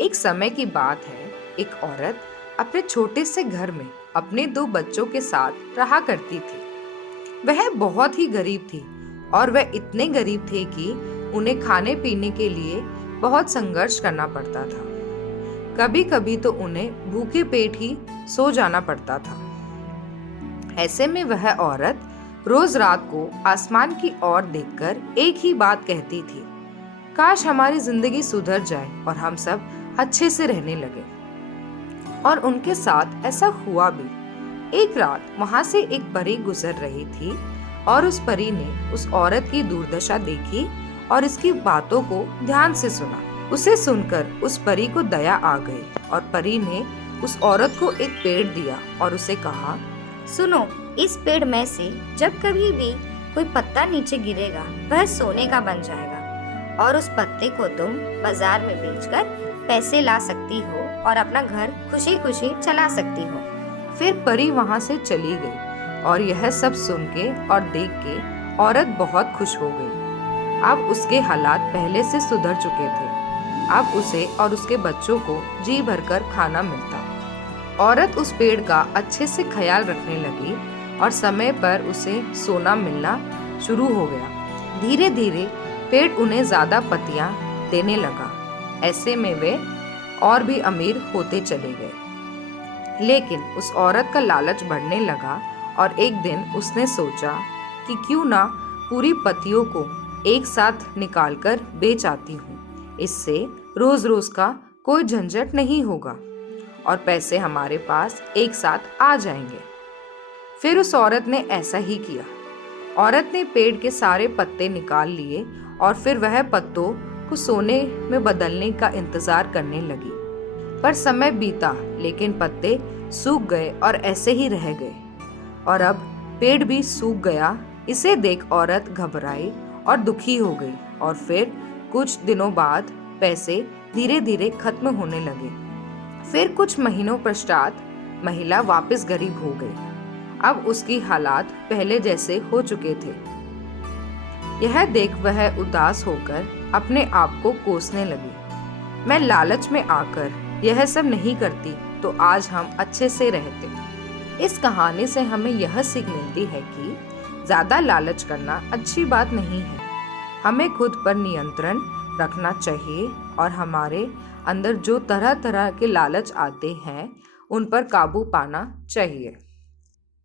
एक समय की बात है, एक औरत अपने छोटे से घर में अपने 2 बच्चों के साथ रहा करती थी। वह बहुत ही गरीब थी और वह इतने गरीब थे कि उन्हें खाने पीने के लिए बहुत संघर्ष करना पड़ता था। कभी-कभी तो उन्हें भूखे पेट ही सो जाना पड़ता था। ऐसे में वह औरत रोज रात को आसमान की ओर देखकर एक ही बात कहती थी, काश हमारी जिंदगी सुधर जाए और हम सब अच्छे से रहने लगे। और उनके साथ ऐसा हुआ भी। एक रात वहां से एक परी गुजर रही थी और उस परी ने उस औरत की दुर्दशा देखी और इसकी बातों को ध्यान से सुना। उसे सुनकर उस परी को दया आ गई और परी ने उस औरत को एक पेड़ दिया और उसे कहा, सुनो, इस पेड़ में से जब कभी भी कोई पत्ता नीचे गिरेगा वह सोने का बन जाएगा और उस पत्ते को तुम बाजार में बेचकर पैसे ला सकती हो और अपना घर खुशी खुशी चला सकती हो। फिर परी वहां से चली गई और यह सब सुन के और देख के औरत बहुत खुश हो गई। अब उसके हालात पहले से सुधर चुके थे। अब उसे और उसके बच्चों को जी भरकर खाना मिलता। औरत उस पेड़ का अच्छे से ख्याल रखने लगी और समय पर उसे सोना मिलना शुरू हो गया। धीरे धीरे पेड़ उन्हें ज्यादा पत्तियां देने लगा। ऐसे में वे और भी अमीर होते चले गए। लेकिन उस औरत का लालच बढ़ने लगा और एक दिन उसने सोचा कि क्यों ना पूरी पत्तियों को एक साथ निकालकर बेच आती हूँ। इससे रोज रोज का कोई झंझट नहीं होगा और पैसे हमारे पास एक साथ आ जाएंगे। फिर उस औरत ने ऐसा ही किया। औरत ने पेड़ के सारे पत्ते निकाल लिए और फिर वह पत्तों को सोने में बदलने का इंतजार करने लगी। पर समय बीता लेकिन पत्ते सूख गए और ऐसे ही रह गए और अब पेड़ भी सूख गया। इसे देख औरत घबराई और दुखी हो गई और फिर कुछ दिनों बाद पैसे धीरे धीरे खत्म होने लगे। फिर कुछ महीनों पश्चात महिला वापस गरीब हो गई। अब उसकी हालात पहले जैसे हो चुके थे। यह देख वह उदास होकर अपने आप को कोसने लगी। मैं लालच में आकर यह सब नहीं करती तो आज हम अच्छे से रहते। इस कहानी से हमें यह सीख मिलती है कि ज्यादा लालच करना अच्छी बात नहीं है। हमें खुद पर नियंत्रण रखना चाहिए और हमारे अंदर जो तरह तरह के लालच आते हैं उन पर काबू पाना चाहिए।